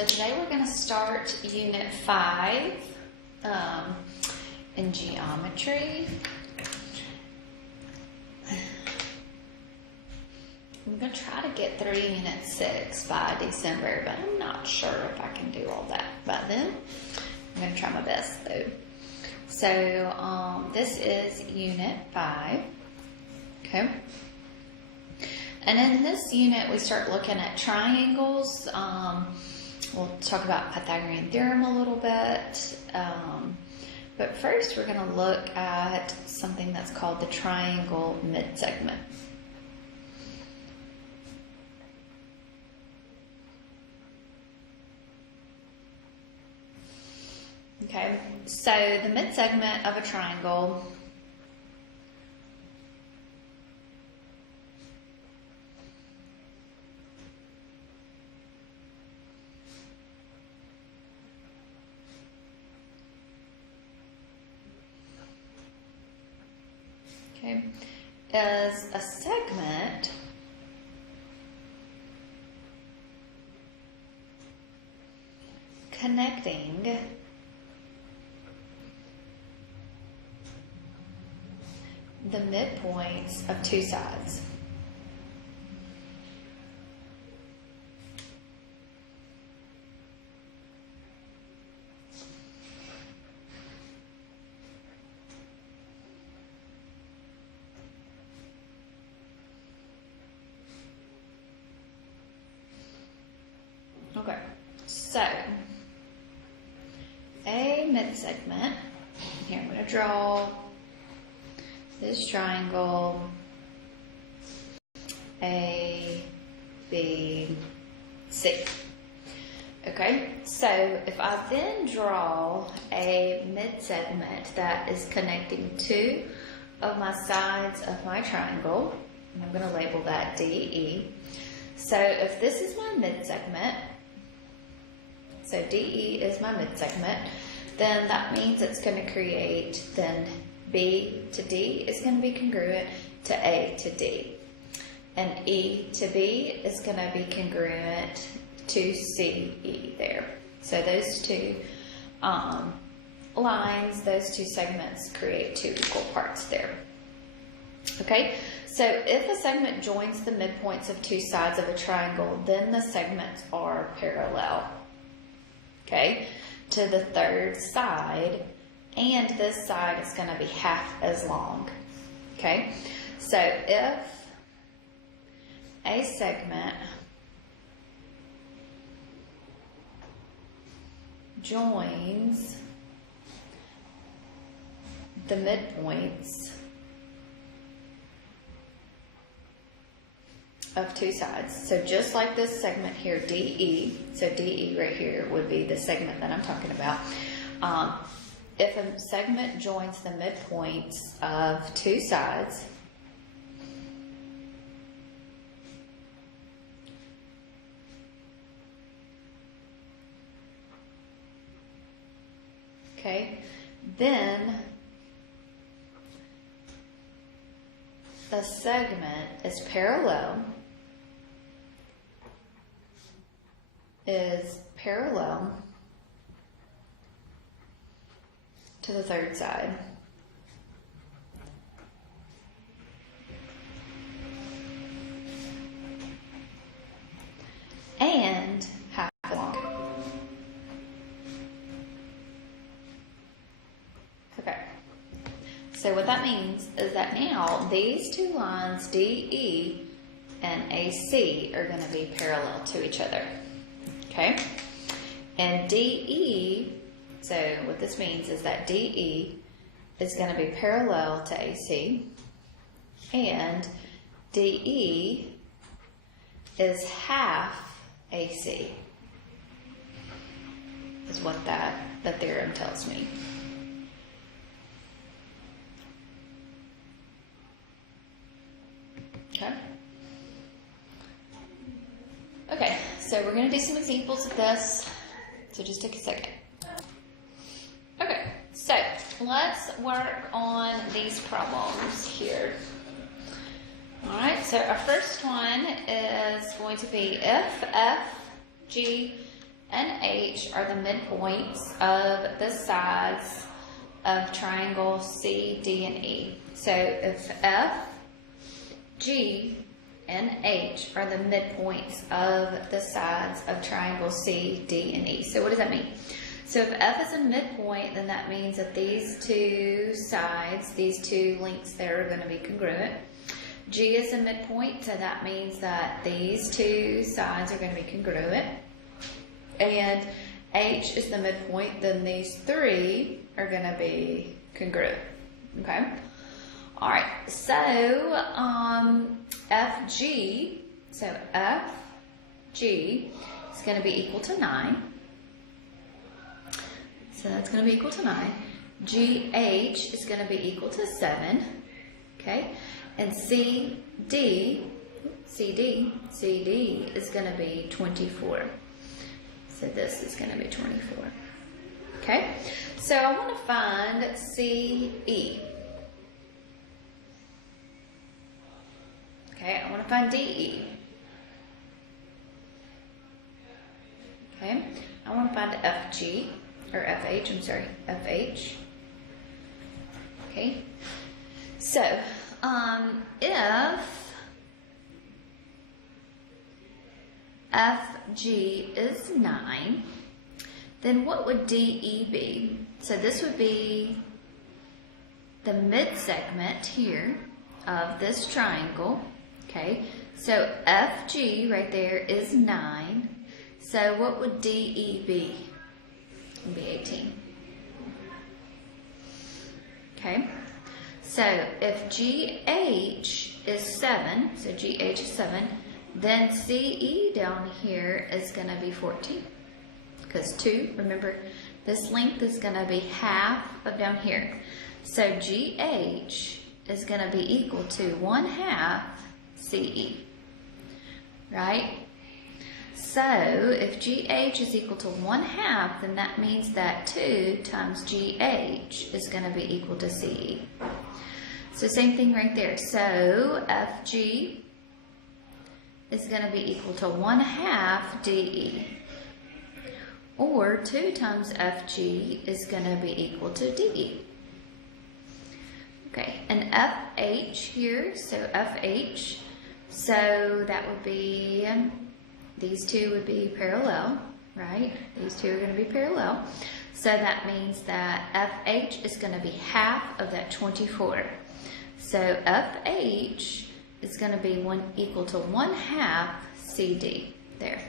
So today we're going to start Unit 5 in Geometry. I'm going to try to get through Unit 6 by December, but I'm not sure if I can do all that by then. I'm going to try my best though. So this is Unit 5. Okay. And in this unit, we start looking at triangles. We'll talk about Pythagorean theorem a little bit. But first, we're going to look at something that's called the triangle midsegment. Okay, so the midsegment of a triangle is a segment connecting the midpoints of two sides. Okay, so a midsegment, here I'm going to draw this triangle A, B, C. Okay, so if I then draw a midsegment that is connecting two of my sides of my triangle, and I'm going to label that DE. So if this is my midsegment, so DE is my midsegment, then that means it's going to create, then B to D is going to be congruent to A to D. And E to B is going to be congruent to CE there. So those two lines, those two segments create two equal parts there. Okay, so if a segment joins the midpoints of two sides of a triangle, then the segments are parallel, okay, to the third side, and this side is going to be half as long, okay? So if a segment joins the midpoints of two sides, so just like this segment here, DE, so DE right here would be the segment that I'm talking about. If a segment joins the midpoints of two sides, okay, then the segment is parallel to the third side. And half long. Okay. So what that means is that now these two lines, DE and AC, are going to be parallel to each other. Okay? And DE, so what this means is that DE is going to be parallel to AC, and DE is half AC, is what that theorem tells me. Okay. Okay, so we're going to do some examples of this, so just take a second. Okay, so let's work on these problems here. All right, so our first one is going to be if f, g, and H are the midpoints of the sides of triangle C, D, and E. So if F, G, and H are the midpoints of the sides of triangle C, D, and E. So what does that mean? So if F is a midpoint, then that means that these two sides, these two lengths there are going to be congruent. G is a midpoint, so that means that these two sides are going to be congruent. And H is the midpoint, then these three are going to be congruent. Okay? All right, so FG, so FG is going to be equal to 9. So that's going to be equal to 9. GH is going to be equal to 7. Okay? And CD is going to be 24. So this is going to be 24. Okay? So I want to find CE. Okay, I want to find DE. Okay, I want to find FG, or FH, I'm sorry, FH. Okay, so if FG is 9, then what would DE be? So this would be the mid-segment here of this triangle. Okay, so FG right there is 9. So what would DE be? It would be 18. Okay, so if GH is 7, so GH is 7, then CE down here is going to be 14. Because 2, remember, this length is going to be half of down here. So GH is going to be equal to 1/2 CE, right? So if GH is equal to 1/2, then that means that 2 times GH is going to be equal to CE. So same thing right there. So FG is going to be equal to 1/2 DE. Or 2 times FG is going to be equal to DE. Okay, and FH here, so FH, so that would be, these two would be parallel, right? These two are going to be parallel. So that means that FH is going to be half of that 24. So FH is going to be equal to 1/2 CD there.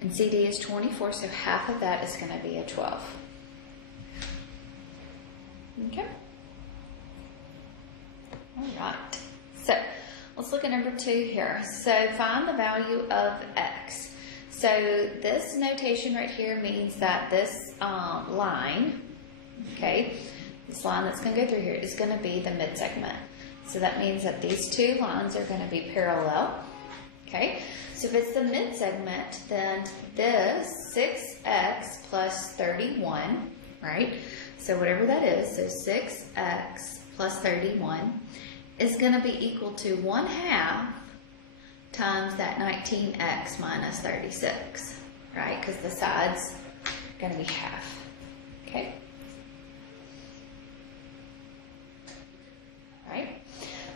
And CD is 24, so half of that is going to be a 12. Okay? All right. So let's look at number 2 here. So find the value of x. So this notation right here means that this line, okay, this line that's going to go through here is going to be the midsegment. So that means that these two lines are going to be parallel. Okay, so if it's the midsegment, then this 6x plus 31, right? So whatever that is, so 6x plus 31 is going to be equal to 1/2 times that 19x minus 36, right? Because the side's going to be half, okay? Right?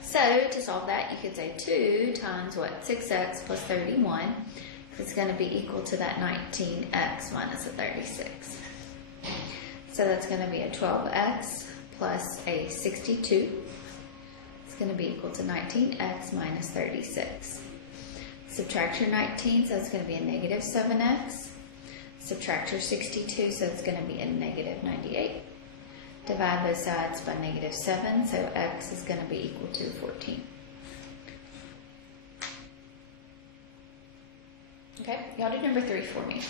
So to solve that, you could say 2 times what? 6x plus 31 is going to be equal to that 19x minus a 36. So that's going to be a 12x plus a 62. It's going to be equal to 19x minus 36. Subtract your 19, so it's going to be a negative 7x. Subtract your 62, so it's going to be a negative 98. Divide both sides by negative 7, so x is going to be equal to 14. Okay, y'all do number 3 for me.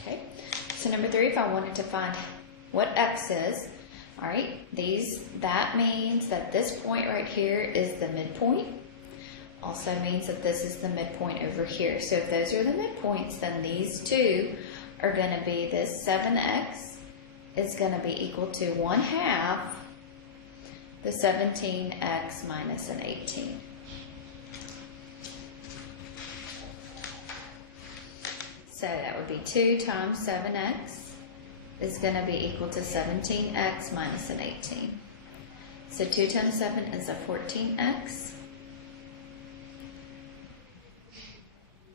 Okay, so number 3, if I wanted to find what x is, all right, that means that this point right here is the midpoint. Also means that this is the midpoint over here. So if those are the midpoints, then these two are going to be this 7x is going to be equal to 1/2 the 17x minus an 18. So that would be 2 times 7x is going to be equal to 17x minus an 18. So 2 times 7 is a 14x.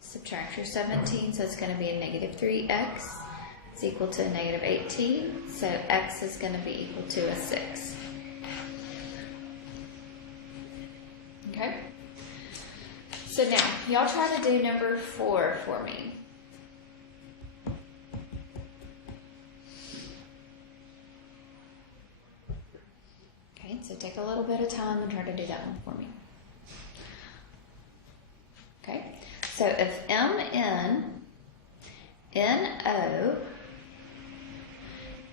Subtract your 17, so it's going to be a negative 3x. It's equal to a negative 18, so x is going to be equal to a 6. Okay? So now, y'all try to do number 4 for me. Okay, so take a little bit of time and try to do that one for me. Okay, so if MN, NO,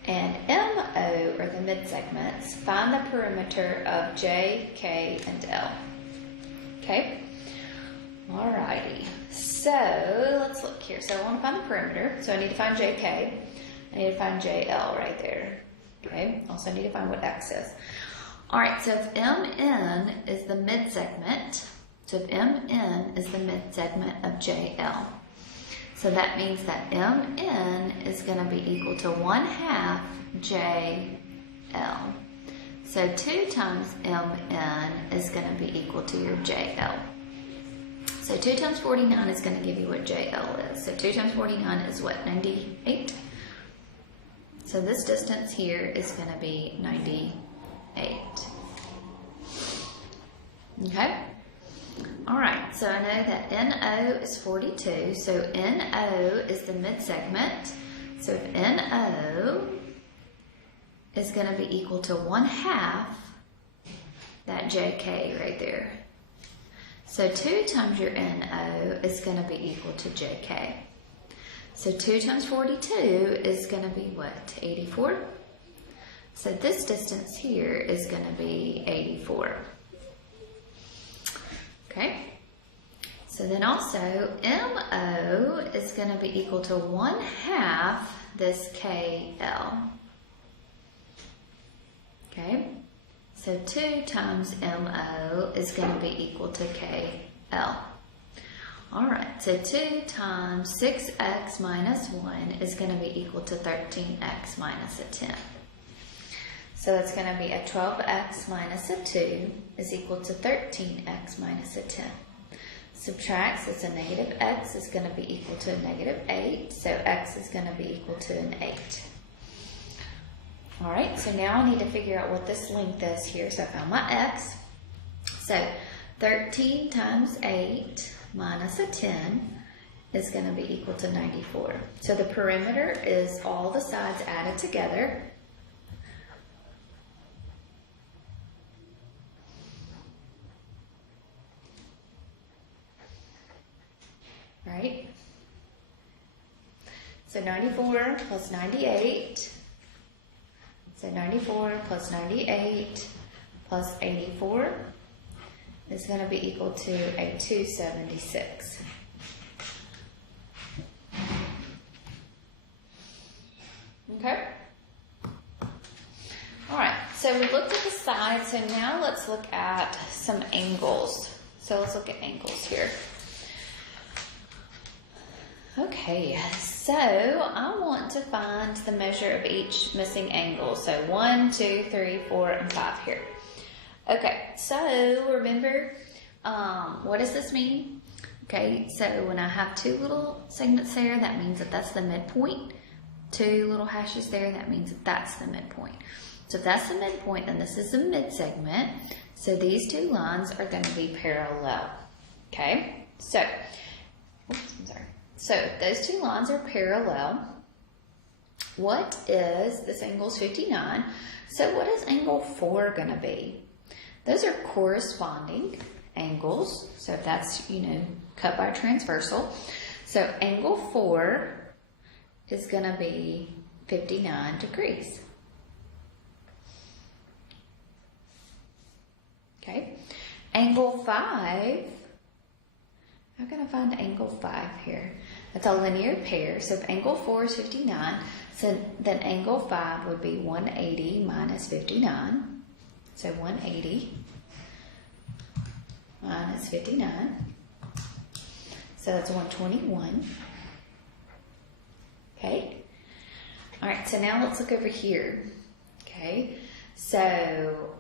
and MO are the midsegments, find the perimeter of J, K, and L. Okay? Alrighty. So let's look here. So I want to find the perimeter. So I need to find JK. I need to find JL right there. Okay? Also I need to find what X is. Alright, so if MN is the midsegment, so if MN is the midsegment of JL, so that means that MN is going to be equal to 1/2 JL. So 2 times MN is going to be equal to your JL. So 2 times 49 is going to give you what JL is. So 2 times 49 is what, 98? So this distance here is going to be 98. Okay? Alright, so I know that NO is 42, so NO is the midsegment. So if NO is going to be equal to 1/2 that JK right there. So 2 times your NO is going to be equal to JK. So 2 times 42 is going to be what? 84? So this distance here is going to be 84. Okay? So then also, MO is going to be equal to 1/2 this KL. Okay? So 2 times MO is going to be equal to KL. Alright, so 2 times 6x minus 1 is going to be equal to 13x minus a 10. So it's going to be a 12x minus a 2 is equal to 13x minus a 10. Subtract, so it's a negative x is going to be equal to a negative 8, so x is going to be equal to an 8. Alright, so now I need to figure out what this length is here. So I found my x. So 13 times 8 minus a 10 is going to be equal to 94. So the perimeter is all the sides added together. Right? So 94 plus 98. So 94 plus 98 plus 84 is going to be equal to a 276. Okay? Alright, so we looked at the sides, so now let's look at some angles. So let's look at angles here. Okay, so I want to find the measure of each missing angle. So 1, 2, 3, 4, and 5 here. Okay, so remember, what does this mean? Okay, so when I have 2 little segments there, that means that that's the midpoint. 2 little hashes there, that means that that's the midpoint. So if that's the midpoint, then this is the midsegment. So these 2 lines are going to be parallel. Okay, so, oops, I'm sorry. So if those 2 lines are parallel, what is, this angle is 59, so what is angle 4 going to be? Those are corresponding angles, so if that's, cut by transversal. So angle 4 is going to be 59 degrees. Okay, angle 5, how can I find angle 5 here? It's a linear pair, so if angle 4 is 59, so then angle 5 would be 180 minus 59. So 180 minus 59. So that's 121. Okay. All right, so now let's look over here. Okay. So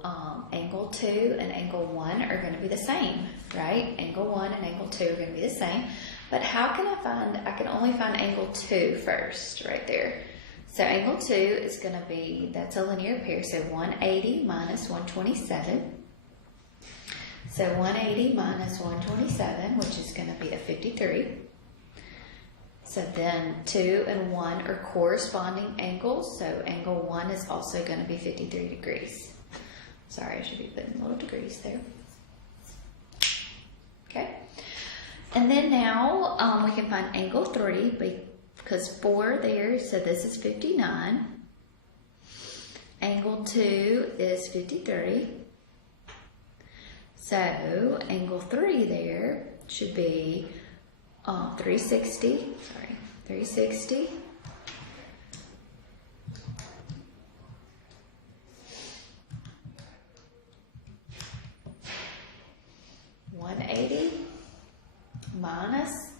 angle 2 and angle 1 are going to be the same, right? Angle 1 and angle 2 are going to be the same. But how can I can only find angle 2 first, right there. So angle 2 is going to be, that's a linear pair, so 180 minus 127. So 180 minus 127, which is going to be a 53. So then 2 and 1 are corresponding angles, so angle 1 is also going to be 53 degrees. Sorry, I should be putting little degrees there. Okay. And then now we can find angle 3 because 4 there, so this is 59. Angle 2 is 53. So angle 3 there should be 360. Sorry, 360. $180 minus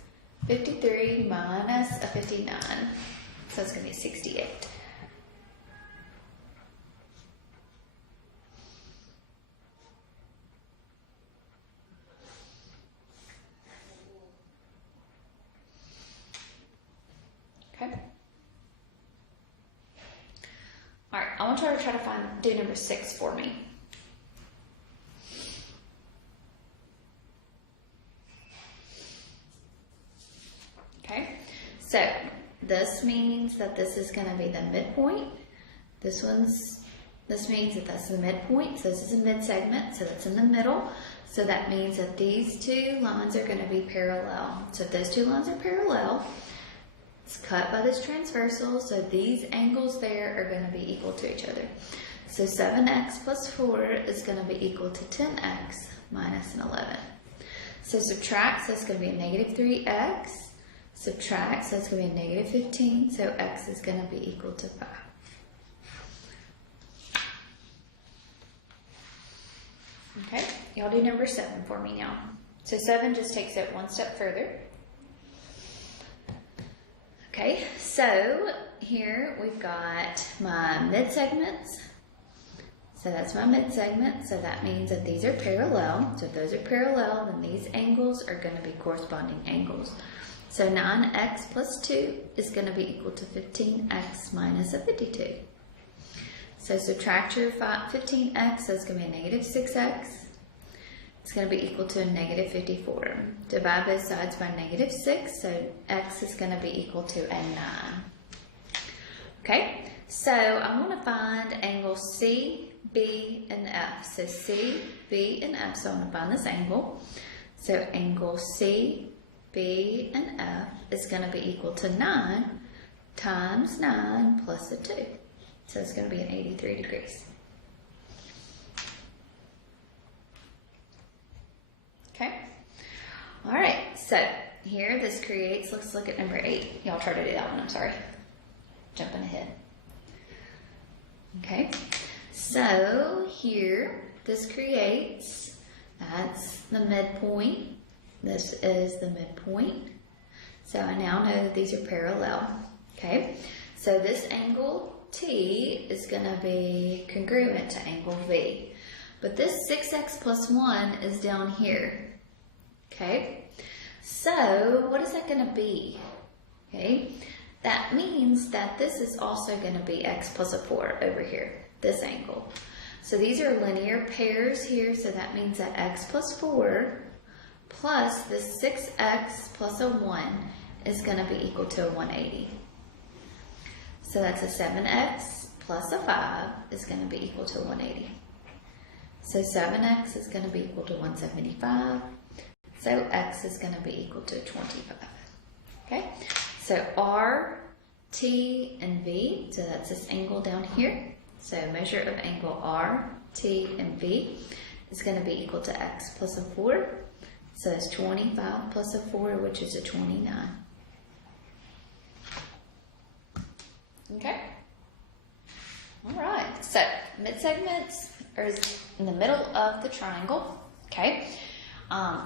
53 minus a 59. So it's going to be 68. Okay. All right, I want you to try to do number 6 for me. Okay, so this means that this is going to be the midpoint. This means that that's the midpoint. So this is a mid-segment, so that's in the middle. So that means that these two lines are going to be parallel. So if those two lines are parallel, it's cut by this transversal, so these angles there are going to be equal to each other. So 7x plus 4 is going to be equal to 10x minus an 11. So subtract, so it's going to be a negative 3x. Subtract, so it's going to be a negative 15, so x is going to be equal to 5. Okay, y'all do number 7 for me now. So 7 just takes it one step further. Okay, so here we've got my mid-segments. So that's my mid-segment, so that means that these are parallel. So if those are parallel, then these angles are going to be corresponding angles. So 9x plus 2 is going to be equal to 15x minus a 52. So subtract your 15x, so it's going to be a negative 6x. It's going to be equal to a negative 54. Divide both sides by negative 6, so x is going to be equal to a 9. Okay, so I want to find angle C, B, and F. So C, B, and F, so I want to find this angle. So angle C, B, and F is going to be equal to 9 times 9 plus a 2. So it's going to be an 83 degrees. Okay. All right. So here this creates, let's look at number 8. Y'all try to do that one. I'm sorry. Jumping ahead. Okay. So here this creates, that's the midpoint. This is the midpoint. So I now know that these are parallel. Okay. So this angle T is going to be congruent to angle V. But this 6x plus 1 is down here. Okay, so what is that going to be? Okay, that means that this is also going to be x plus a 4 over here, this angle. So these are linear pairs here, so that means that x plus 4 plus this 6x plus a 1 is going to be equal to a 180. So that's a 7x plus a 5 is going to be equal to 180. So 7x is going to be equal to 175. So x is going to be equal to 25. Okay, so R, T, and V, so that's this angle down here. So measure of angle R, T, and V is going to be equal to x plus a 4. So it's 25 plus a 4, which is a 29. Okay. All right. So mid-segments are in the middle of the triangle. Okay.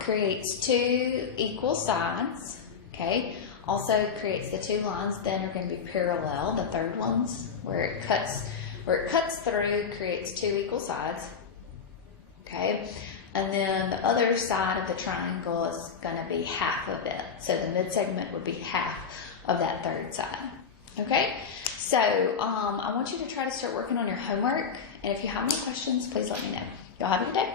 Creates two equal sides. Okay. Also creates the two lines then are going to be parallel, the third ones, where it cuts through, creates two equal sides. Okay, and then the other side of the triangle is going to be half of it. So the midsegment would be half of that third side. Okay, so I want you to try to start working on your homework. And if you have any questions, please let me know. Y'all have a good day.